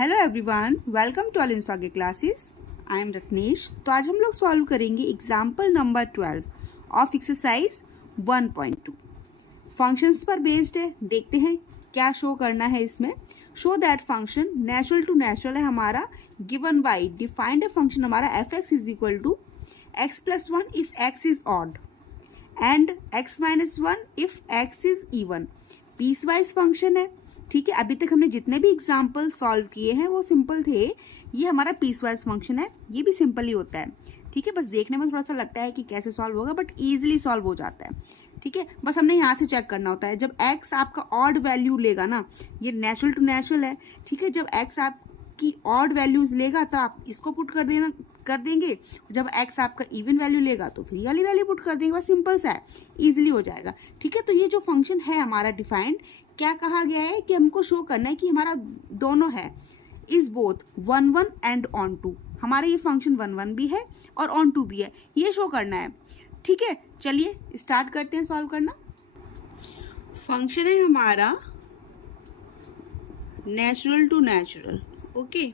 Hello everyone, welcome to अलिंस आगे classes. I am Ratnesh. तो आज हम लोग सॉल्व करेंगे example number 12 of exercise 1.2। Functions पर बेस्ड है। देखते हैं क्या शो करना है इसमें। Show that function natural to natural है हमारा, गिवन बाई डिफाइंड फंक्शन हमारा f x is equal to x plus one if x is odd and x minus one if x is even. Piecewise function है। ठीक है, अभी तक हमने जितने भी एग्जाम्पल सॉल्व किए हैं वो सिंपल थे। ये हमारा पीस वाइज फंक्शन है, ये भी सिंपल ही होता है। ठीक है, बस देखने में थोड़ा सा लगता है कि कैसे सॉल्व होगा, बट ईजिली सॉल्व हो जाता है। ठीक है, बस हमने यहाँ से चेक करना होता है। जब x आपका ऑड वैल्यू लेगा ना, ये नेचुरल टू नेचुरल है। ठीक है, जब x आपकी ऑड वैल्यूज लेगा तो आप इसको पुट कर देंगे। जब x आपका इवन वैल्यू लेगा तो फिर ये वाली वैल्यू पुट कर देंगे। बस सिंपल सा है, ईजिली हो जाएगा। ठीक है, तो ये जो फंक्शन है हमारा डिफाइंड, क्या कहा गया है कि हमको शो करना है कि हमारा दोनों है, is both 1 1 and onto. हमारा ये फंक्शन 1 1 भी है और ऑन टू भी है, ये शो करना है। ठीक है, चलिए स्टार्ट करते हैं सॉल्व करना। फंक्शन है हमारा नेचुरल टू नेचुरल। ओके,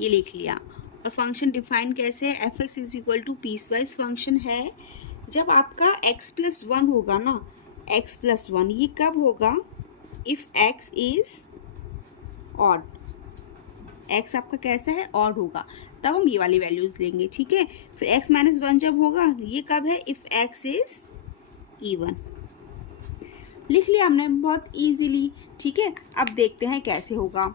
ये लिख लिया। और फंक्शन डिफाइन कैसे है, f x is equal to piecewise function है। जब आपका x प्लस वन होगा ना, x प्लस वन, ये कब होगा, if x is odd. x आपका कैसा है, ऑड होगा, तब हम ये वाली वैल्यूज लेंगे। ठीक है, फिर x माइनस वन जब होगा, ये कब है, इफ x इज इवन। लिख लिया हमने बहुत इजीली। ठीक है, अब देखते हैं कैसे होगा।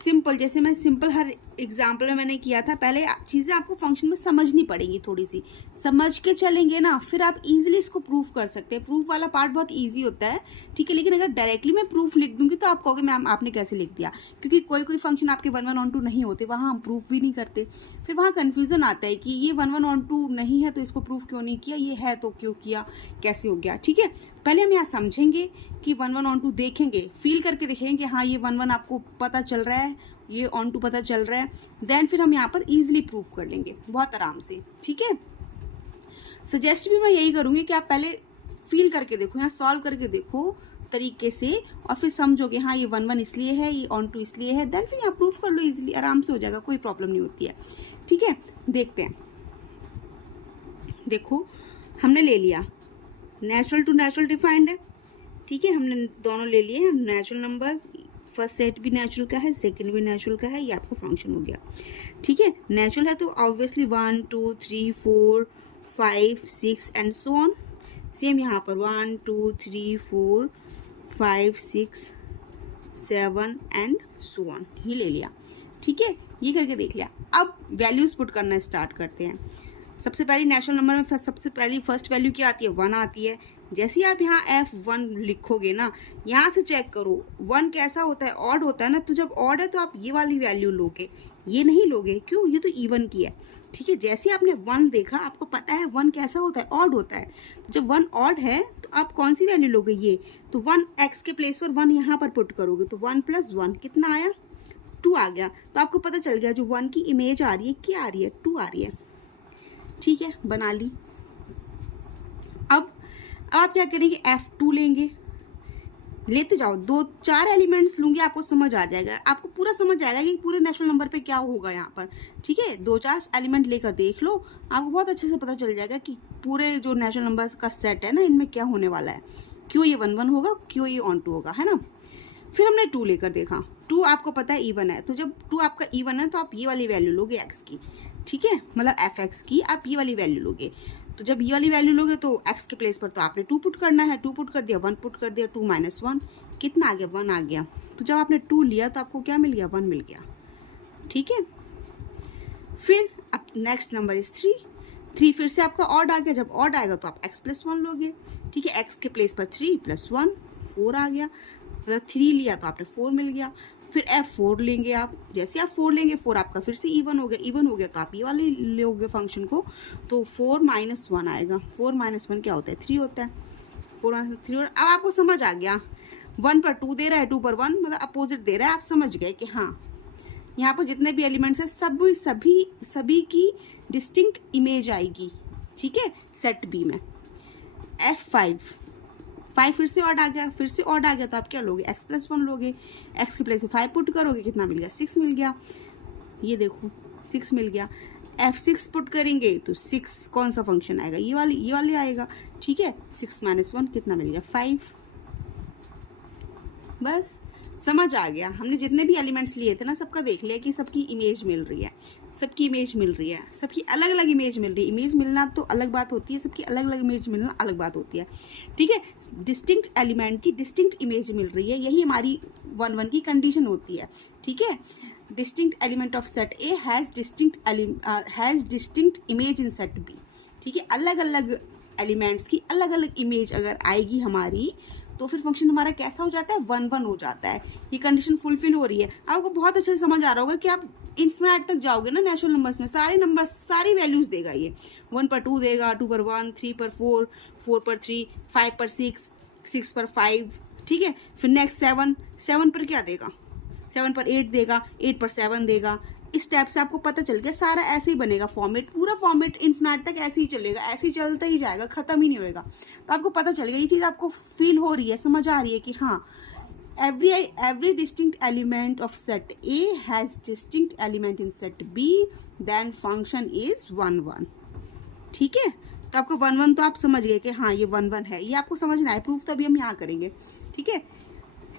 सिंपल, जैसे मैं सिंपल हर एग्जाम्पल में मैंने किया था, पहले चीज़ें आपको फंक्शन में समझनी पड़ेंगी, थोड़ी सी समझ के चलेंगे ना, फिर आप इजीली इसको प्रूफ कर सकते हैं। प्रूफ वाला पार्ट बहुत इजी होता है। ठीक है, लेकिन अगर डायरेक्टली मैं प्रूफ लिख दूंगी तो आप कहोगे मैम आपने कैसे लिख दिया, क्योंकि कोई कोई फंक्शन आपके 1 1 ऑन टू नहीं होते, वहाँ हम प्रूफ भी नहीं करते। फिर वहाँ कन्फ्यूजन आता है कि ये 1 1 ऑन टू नहीं है तो इसको प्रूफ क्यों नहीं किया, ये है तो क्यों किया, कैसे हो गया। ठीक है, पहले हम यहाँ समझेंगे कि 1 1 ऑन टू देखेंगे, फील करके देखेंगे कि हाँ ये 1 1 आपको पता चल रहा है, ये ऑन टू पता चल रहा है। देन फिर हम यहाँ पर इजीली प्रूफ कर लेंगे बहुत आराम से। ठीक है, सजेस्ट भी मैं यही करूँगी कि आप पहले फील करके देखो, यहाँ सॉल्व करके देखो तरीके से, और फिर समझोगे हाँ ये 1 1 इसलिए है, ये ऑन टू इसलिए है। देन फिर यहाँ प्रूफ कर लो, इजीली आराम से हो जाएगा, कोई प्रॉब्लम नहीं होती है। ठीक है, देखते हैं। देखो हमने ले लिया नेचुरल टू नेचुरल डिफाइंड है। ठीक है, हमने दोनों ले लिए। नेचुरल नंबर, फर्स्ट सेट भी नेचुरल का है, सेकंड भी नेचुरल का है, ये आपका फंक्शन हो गया। ठीक है, नेचुरल है तो obviously 1 2 3 4 5 6 and so on. Same यहाँ पर 1 2 3 4 5 6 7 एंड सो ऑन, ये ले लिया। ठीक है, ये करके देख लिया। अब वैल्यूज पुट करना स्टार्ट करते हैं। सबसे पहली नेचुरल नंबर में सबसे पहली फर्स्ट वैल्यू क्या आती है, 1 आती है। जैसे ही आप यहाँ F1 लिखोगे ना, यहाँ से चेक करो 1 कैसा होता है, ऑड होता है ना। तो जब ऑड है तो आप ये वाली वैल्यू लोगे, ये नहीं लोगे, क्यों, ये तो इवन की है। ठीक है, जैसे आपने 1 देखा, आपको पता है 1 कैसा होता है, ऑड होता है। तो जब 1 ऑड है तो आप कौन सी वैल्यू लोगे, ये। तो 1 x के प्लेस पर 1 यहाँ पर पुट करोगे तो 1 प्लस 1 कितना आया, 2 आ गया। तो आपको पता चल गया जो 1 की इमेज आ रही है, क्या आ रही है, 2 आ रही है। ठीक है, बना ली। अब आप क्या करेंगे, F2 लेंगे, लेते जाओ, 2-4 एलिमेंट्स लूंगी, आपको समझ आ जाएगा, आपको पूरा समझ आएगा कि पूरे नेचुरल नंबर पे क्या होगा यहाँ पर। ठीक है, 2-4 एलिमेंट लेकर देख लो, आपको बहुत अच्छे से पता चल जाएगा कि पूरे जो नेचुरल नंबर का सेट है ना, इनमें क्या होने वाला है, क्यों ये 1 1 होगा, क्यों ये ऑन टू होगा, है ना। फिर हमने 2 लेकर देखा, 2 आपको पता है इवन है, तो जब 2 आपका इवन है तो आप ये वाली वैल्यू लोगे x की। ठीक है, मतलब एफ एक्स की आप ये वाली वैल्यू लोगे। तो जब ये वाली वैल्यू लोगे तो x के प्लेस पर तो आपने 2 पुट करना है, 2 पुट कर दिया, 1 पुट कर दिया, 2 माइनस 1 कितना आ गया, 1 आ गया। तो जब आपने 2 लिया तो आपको क्या मिल गया, 1 मिल गया। ठीक है, फिर अब नेक्स्ट नंबर इज 3 फिर से आपका ऑड आ गया। जब ऑड आएगा तो आप x प्लस 1 लोगे। ठीक है, x के प्लेस पर 3 प्लस 1 4 आ गया, मतलब 3 लिया तो आपने 4 मिल गया। फिर F4 लेंगे आप, जैसे आप 4 लेंगे 4 आपका फिर से इवन हो गया तो आप ये वाले लोगे फंक्शन को, तो 4 माइनस 1 आएगा। 4 माइनस 1 क्या होता है, 3 होता है। 4 माइनस 3। और अब आपको समझ आ गया, 1 पर 2 दे रहा है, 2 पर 1, मतलब अपोजिट दे रहा है। आप समझ गए कि हाँ यहाँ पर जितने भी एलिमेंट्स हैं सभी की डिस्टिंक्ट इमेज आएगी। ठीक है, सेट बी में। F5 5 फिर से ऑड आ गया, फिर से ऑड आ गया, तो आप क्या लोगे, x प्लस 1 लोगे, x के प्लेस में 5 पुट करोगे, कितना मिल गया, 6 मिल गया। ये देखो 6 मिल गया। f6 पुट करेंगे तो 6 कौन सा फंक्शन आएगा, ये वाली आएगा, ठीक है। 6 माइनस 1 कितना मिल गया, 5। बस समझ आ गया। हमने जितने भी एलिमेंट्स लिए थे ना, सबका देख लिया कि सबकी इमेज मिल रही है, सबकी इमेज मिल रही है, सबकी अलग अलग इमेज मिल रही है। इमेज मिलना तो अलग बात होती है, सबकी अलग अलग इमेज मिलना अलग बात होती है, ठीक है। डिस्टिंक्ट एलिमेंट की डिस्टिंक्ट इमेज मिल रही है, यही हमारी 1-1 की कंडीशन होती है, ठीक है। Distinct element of set A has distinct image in set B, ठीक है। अलग अलग एलिमेंट्स की अलग अलग इमेज अगर आएगी हमारी, तो फिर फंक्शन हमारा कैसा हो जाता है, 1-1 हो जाता है। ये कंडीशन फुलफिल हो रही है। आपको बहुत अच्छे से समझ आ रहा होगा कि आप इन्फिनिट तक जाओगे ना नेचुरल नंबर्स में, सारे नंबर सारी वैल्यूज देगा ये। 1 पर 2 देगा, 2 पर 1, 3 पर 4, 4 पर 3, 5 पर 6, 6 पर 5, ठीक है। फिर नेक्स्ट 7 पर क्या देगा, 7 पर 8 देगा, 8 पर 7 देगा। इस टाइप से आपको पता चल गया, सारा ऐसे ही बनेगा फॉर्मेट, पूरा फॉर्मेट इन्फिनिट तक ऐसे ही चलेगा, ऐसे ही चलता ही जाएगा, खत्म ही नहीं होएगा। तो आपको पता चल गया, ये चीज़ आपको फील हो रही है, समझ आ रही है कि हाँ, every distinct element of set A has distinct element in set B, then function is 1-1, ठीक है। तो आपको 1-1 तो आप समझ गए कि हाँ ये 1-1 है, ये आपको समझना है। प्रूफ तो अभी हम यहाँ करेंगे, ठीक है,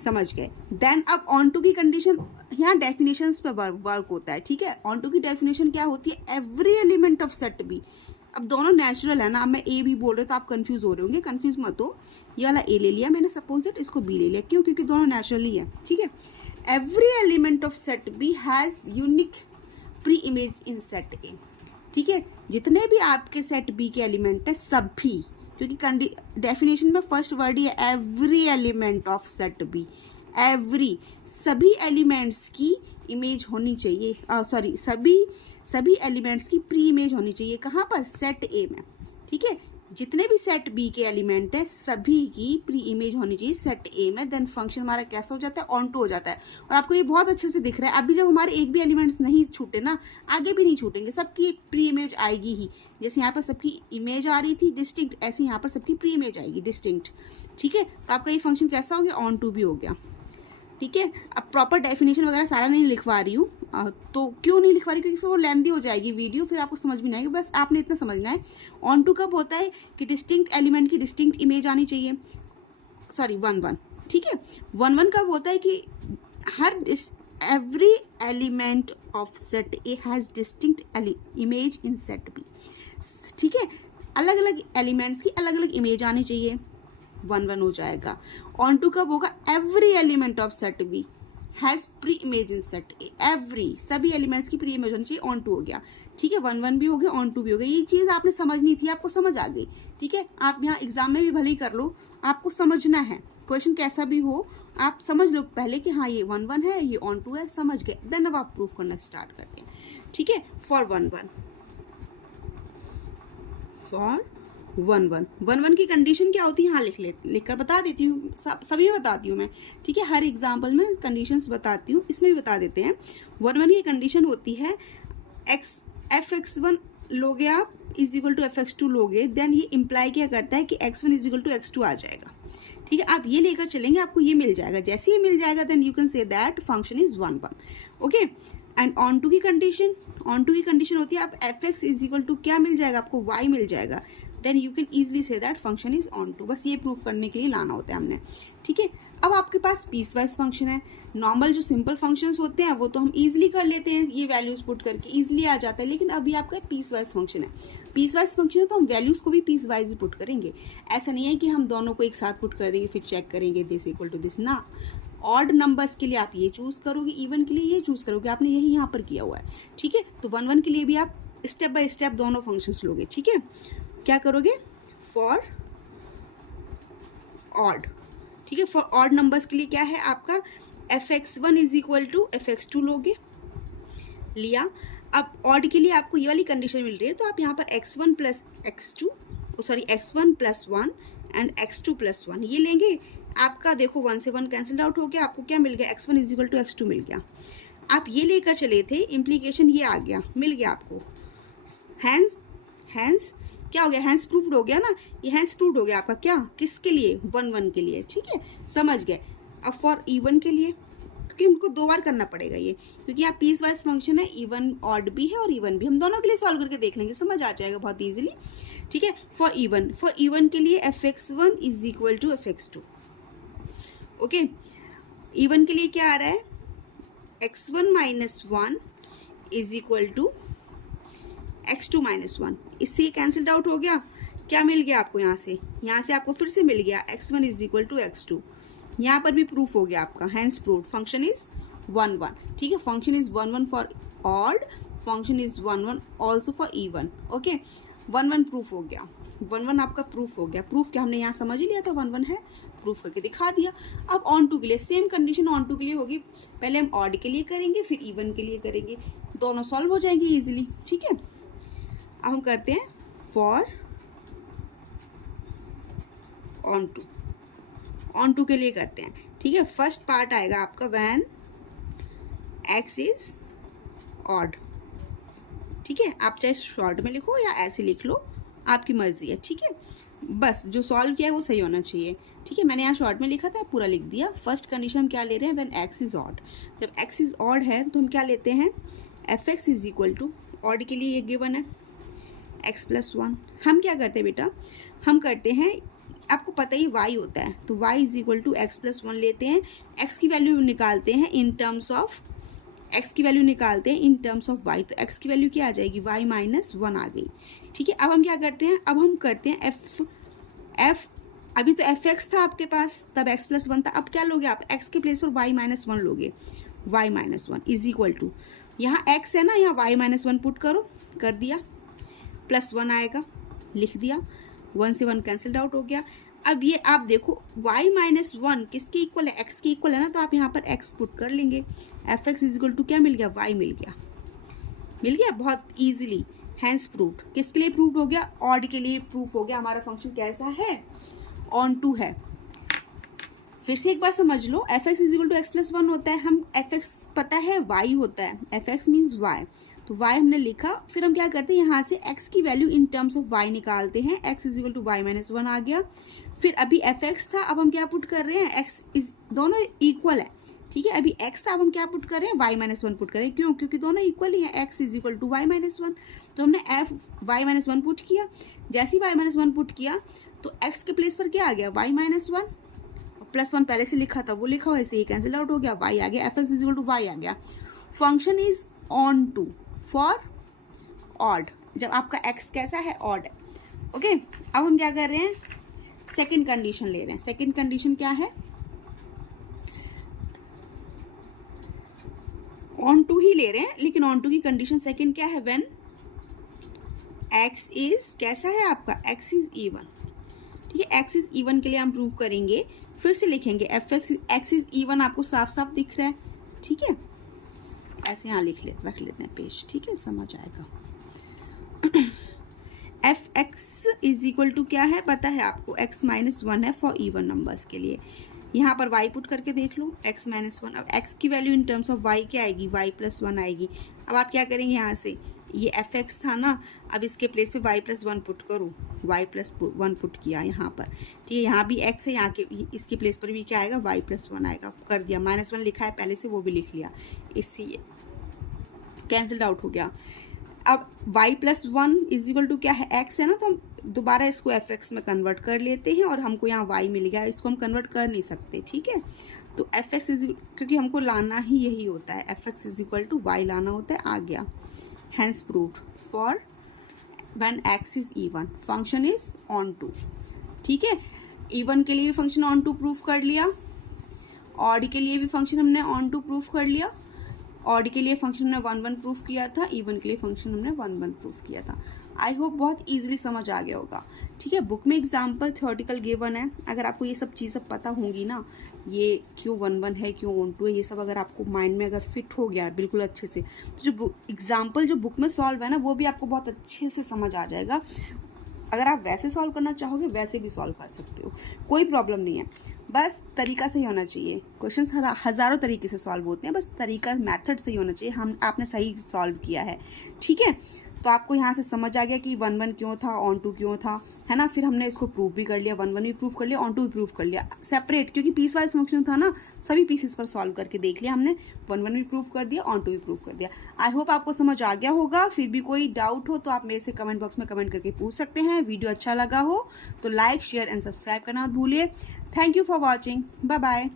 समझ गए। देन अब ऑन टू की कंडीशन, यहाँ डेफिनेशंस पे वर्क होता है, ठीक है। ऑन टू की डेफिनेशन क्या होती है, every element of set B. अब दोनों नेचुरल है ना, अब मैं ए भी बोल रही हूँ तो आप कंफ्यूज हो रहे होंगे, कंफ्यूज मत हो। ये वाला ए ले लिया मैंने, सपोज दैट इसको बी ले लिया, क्यों, क्योंकि दोनों नेचुरल ही है, ठीक है। Every element of set B has unique pre image in set A, ठीक है। जितने भी आपके सेट बी के एलिमेंट है सभी, क्योंकि डेफिनेशन में फर्स्ट वर्ड ही है every element of set B, every, सभी एलिमेंट्स की इमेज होनी चाहिए, सॉरी सभी एलिमेंट्स की प्री इमेज होनी चाहिए, कहाँ पर, सेट ए में, ठीक है। जितने भी सेट बी के एलिमेंट है सभी की प्री इमेज होनी चाहिए सेट ए में, देन फंक्शन हमारा कैसा हो जाता है, ऑन टू हो जाता है। और आपको ये बहुत अच्छे से दिख रहा है, अभी जब हमारे एक भी एलिमेंट्स नहीं छूटे ना, आगे भी नहीं छूटेंगे, सबकी प्री इमेज आएगी ही। जैसे यहाँ पर सबकी इमेज आ रही थी डिस्टिंक्ट, ऐसे यहाँ पर सबकी प्री इमेज आएगी डिस्टिंक्ट, ठीक है। तो आपका ये फंक्शन कैसा हो गया, ऑन टू भी हो गया, ठीक है। अब प्रॉपर डेफिनेशन वगैरह सारा नहीं लिखवा रही हूँ, तो क्यों नहीं लिखवा रही, क्योंकि फिर वो लेंदी हो जाएगी वीडियो, फिर आपको समझ में नहीं आएगी। बस आपने इतना समझना है, ऑन टू कब होता है कि डिस्टिंक्ट एलिमेंट की डिस्टिंक्ट इमेज आनी चाहिए, सॉरी 1-1, ठीक है। 1-1 कब होता है कि हर every element of set A has distinct image in set B, ठीक है। अलग अलग एलिमेंट्स की अलग अलग इमेज आनी चाहिए, 1-1 हो जाएगा। ऑन टू कब होगा, every element of set B has pre image in set A, every, सभी एलिमेंट्स की प्री इमेज होनी चाहिए, ऑन टू हो गया, ठीक है। 1-1 भी हो गया, ऑन टू भी हो गया। ये चीज़ आपने समझनी थी, आपको समझ आ गई, ठीक है। आप यहाँ एग्जाम में भी भले ही कर लो, आपको समझना है, क्वेश्चन कैसा भी हो आप समझ लो पहले कि हाँ ये 1-1 है, ये ऑन टू है, समझ गए। देन अब आप प्रूफ करना स्टार्ट करते हैं, ठीक है। फॉर 1-1 की कंडीशन क्या होती है, हाँ लिख कर बता देती हूँ, सभी बताती हूँ मैं, ठीक है। हर एग्जाम्पल में कंडीशंस बताती हूँ, इसमें भी बता देते हैं। 1-1 की कंडीशन होती है fx1 लोगे आप इज इक्वल टू fx2 लोगे, देन ये इम्प्लाई क्या करता है कि x1 is equal to x2 आ जाएगा, ठीक है। आप ये लेकर चलेंगे, आपको ये मिल जाएगा, जैसे ये मिल जाएगा then you can say that function is 1-1, okay. And onto की कंडीशन होती है, आप fx इज इक्वल टू क्या मिल जाएगा, आपको y मिल जाएगा, then you can easily say that function is onto. बस ये प्रूफ करने के लिए लाना होता है हमने, ठीक है। अब आपके पास पीस वाइज फंक्शन है, नॉर्मल जो सिंपल फंक्शंस होते हैं वो तो हम ईजिली कर लेते हैं, ये वैल्यूज पुट करके ईजिली आ जाता है, लेकिन अभी आपका पीस वाइज फंक्शन है। पीस वाइज फंक्शन है तो हम वैल्यूज को भी पीस वाइज ही पुट करेंगे, ऐसा नहीं है कि हम दोनों को एक साथ पुट कर देंगे फिर चेक करेंगे दिस इक्वल टू दिस, ना। ऑड नंबर्स के लिए आप ये चूज करोगे, इवन के लिए ये चूज करोगे, आपने यही यहाँ पर किया हुआ है, ठीक है। तो 1-1 के लिए भी आप स्टेप बाय स्टेप दोनों फंक्शंस लोगे, ठीक है। क्या करोगे, फॉर ऑड, ठीक है। फॉर ऑड नंबर्स के लिए क्या है आपका, fx1 is equal to fx2 लोगे, लिया। अब ऑड के लिए आपको ये वाली कंडीशन मिल रही है, तो आप यहाँ पर x1 plus x2, sorry x1 plus 1 and x2 plus 1 ये लेंगे। आपका देखो 1 से 1 कैंसिल आउट हो गया, आपको क्या मिल गया, x1 is equal to x2 मिल गया। आप ये लेकर चले थे, इम्प्लीकेशन ये आ गया, मिल गया आपको। हैंस क्या हो गया, हैंस प्रूफ्ड हो गया ना, ये हैंस प्रूफ्ड हो गया आपका क्या, किसके लिए, 1 1 के लिए, ठीक है, समझ गए। अब फॉर इवन के लिए, क्योंकि उनको 2 बार करना पड़ेगा ये, क्योंकि आप पीस वाइज फंक्शन है, इवन ऑड भी है और इवन भी, हम दोनों के लिए सॉल्व करके देख लेंगे, समझ आ जाएगा बहुत ईजिली, ठीक है। फॉर इवन के लिए fx1 is equal to fx2, okay. Even के लिए क्या आ रहा है, x1 minus 1 is equal to x2 minus 1, इससे ये कैंसिल्ड आउट हो गया, क्या मिल गया आपको, यहाँ से आपको फिर से मिल गया x1 is equal to x2, यहाँ पर भी प्रूफ हो गया आपका, हैंस प्रूफ, फंक्शन इज 1 1, ठीक है, function is 1 1 for odd, function is 1 1 also for even, okay. 1 1 proof हो गया, 1 1 आपका प्रूफ हो गया, प्रूफ क्या हमने यहाँ समझ ही लिया था, 1 1 है, प्रूफ करके दिखा दिया। अब ऑन टू के लिए सेम कंडीशन ऑन टू के लिए होगी, पहले हम ऑड के लिए करेंगे फिर इवन के लिए करेंगे, दोनों सॉल्व हो जाएंगे इजीली, ठीक है। अब हम करते हैं फॉर ऑन टू के लिए करते हैं, ठीक है। फर्स्ट पार्ट आएगा आपका व्हेन x इज ऑड, ठीक है, आप चाहे शॉर्ट में लिखो या ऐसे लिख लो, आपकी मर्जी है, ठीक है, बस जो सॉल्व किया है वो सही होना चाहिए, ठीक है। मैंने यहाँ शॉर्ट में लिखा था, पूरा लिख दिया। फर्स्ट कंडीशन हम क्या ले रहे हैं, व्हेन x इज ऑड, जब x इज ऑड है तो हम क्या लेते हैं, fx is equal to, odd के लिए ये गिवन है x प्लस 1, हम क्या करते हैं बेटा, हम करते हैं, आपको पता ही y होता है, तो y is equal to x plus 1 लेते हैं, x की वैल्यू निकालते हैं इन टर्म्स ऑफ, x की वैल्यू निकालते हैं इन टर्म्स ऑफ y, तो x की वैल्यू क्या आ जाएगी, y माइनस 1 आ गई, ठीक है। अब हम क्या करते हैं, अब हम करते हैं f, अभी तो fx था आपके पास, तब x प्लस 1 था, अब क्या लोगे आप, x के प्लेस पर y माइनस 1 लोगे, y minus 1 is equal to, यहाँ x है ना, यहाँ y माइनस 1 पुट करो, कर दिया, प्लस 1 आएगा, लिख दिया, 1 से 1 कैंसिल्ड आउट हो गया। अब ये आप देखो y माइनस 1 किसके इक्वल है, x के इक्वल है ना, तो आप यहाँ पर x पुट कर लेंगे, fx इज इक्वल टू क्या मिल गया, y मिल गया बहुत ईजिली, हैंस प्रूव्ड। किसके लिए प्रूव्ड हो गया, ऑड के लिए प्रूफ हो गया, हमारा फंक्शन कैसा है, ऑन टू है। फिर से एक बार समझ लो, fx is equal to x plus 1 होता है, हम fx पता है y होता है, fx मीन्स y, तो y हमने लिखा, फिर हम क्या करते हैं, यहाँ से x की value in terms of y निकालते हैं, x is equal to y minus 1 आ गया, फिर अभी fx था, अब हम क्या पुट कर रहे हैं, x इज, दोनों इक्वल है, ठीक है, अभी x था, अब हम क्या पुट कर रहे हैं, y माइनस 1 पुट करें, क्यों, क्योंकि दोनों इक्वल ही है, x is equal to y minus 1, तो हमने y माइनस 1 पुट किया, जैसे ही y माइनस 1 पुट किया तो x के प्लेस पर क्या आ गया, y माइनस 1, प्लस 1 पहले से लिखा था वो लिखा हो, ऐसे ही कैंसिल आउट हो गया, y आ गया, fx is equal to y आ गया। Function is onto for odd, जब आपका x कैसा है, ऑड है, ओके। अब हम क्या कर रहे हैं, सेकंड कंडीशन ले रहे हैं, सेकंड कंडीशन क्या है, ऑन टू ही ले रहे हैं, लेकिन ऑन टू की कंडीशन सेकंड क्या है, व्हेन x इज कैसा है आपका, x इज इवन, ठीक है, x इज इवन के लिए हम प्रूव करेंगे, फिर से लिखेंगे x इज इवन, आपको साफ साफ दिख रहा है, ठीक है, ऐसे यहाँ रख लेते हैं पेज, ठीक है, समझ आएगा। fx इज इक्वल टू क्या है, पता है आपको, x माइनस 1 है फॉर इवन नंबर्स के लिए, यहाँ पर y पुट करके देख लो, x माइनस 1, अब x की value in terms of y क्या आएगी, y प्लस 1 आएगी। अब आप क्या करेंगे, यहाँ से ये fx था ना, अब इसके प्लेस पे y प्लस 1 पुट करो, y प्लस 1 पुट किया यहाँ पर, ठीक है, यहाँ भी x है, यहाँ के इसके प्लेस पर भी क्या आएगा, y प्लस 1 आएगा, कर दिया, माइनस 1 लिखा है पहले से, वो भी लिख लिया, इससे ये कैंसल्ड आउट हो गया। अब y plus 1 is equal to क्या है, x है ना, तो हम दोबारा इसको fx में कन्वर्ट कर लेते हैं, और हमको यहाँ y मिल गया, इसको हम कन्वर्ट कर नहीं सकते, ठीक है, तो fx इज, क्योंकि हमको लाना ही यही होता है, fx is equal to y लाना होता है, आ गया, hence proved for when x is even, function is onto, ठीक है। इवन के लिए भी फंक्शन ऑन टू प्रूफ कर लिया, ऑड के लिए भी फंक्शन हमने ऑन टू प्रूफ कर लिया, ऑड के लिए फंक्शन हमने 1 1 प्रूफ किया था, इवन के लिए फंक्शन हमने 1 1 प्रूफ किया था। आई होप बहुत इजीली समझ आ गया होगा, ठीक है। बुक में एग्जाम्पल थ्योरेटिकल गिवन है, अगर आपको ये सब चीज़ें पता होंगी ना, ये क्यों 1 1 है, क्यों ऑन टू है, ये सब अगर आपको माइंड में अगर फिट हो गया बिल्कुल अच्छे से, तो जो एग्जाम्पल जो बुक में सॉल्व है ना, वो भी आपको बहुत अच्छे से समझ आ जाएगा। अगर आप वैसे सॉल्व करना चाहोगे वैसे भी सॉल्व कर सकते हो, कोई प्रॉब्लम नहीं है, बस तरीका सही होना चाहिए। क्वेश्चंस हज़ारों तरीके से सॉल्व होते हैं, बस तरीका मेथड सही होना चाहिए, आपने सही सॉल्व किया है, ठीक है। तो आपको यहाँ से समझ आ गया कि 1 1 क्यों था, ऑन टू क्यों था, है ना। फिर हमने इसको प्रूव भी कर लिया, 1 1 भी प्रूव कर लिया, ऑन टू भी प्रूव कर लिया सेपरेट, क्योंकि पीस वाइज फंक्शन था ना, सभी पीसेस पर सॉल्व करके देख लिया हमने, 1 1 भी प्रूव कर दिया, ऑन टू भी प्रूव कर दिया। आई होप आपको समझ आ गया होगा। फिर भी कोई डाउट हो तो आप मेरे से कमेंट बॉक्स में कमेंट करके पूछ सकते हैं। वीडियो अच्छा लगा हो तो लाइक, शेयर एंड सब्सक्राइब करना मत भूलिए। Thank you for watching, bye bye.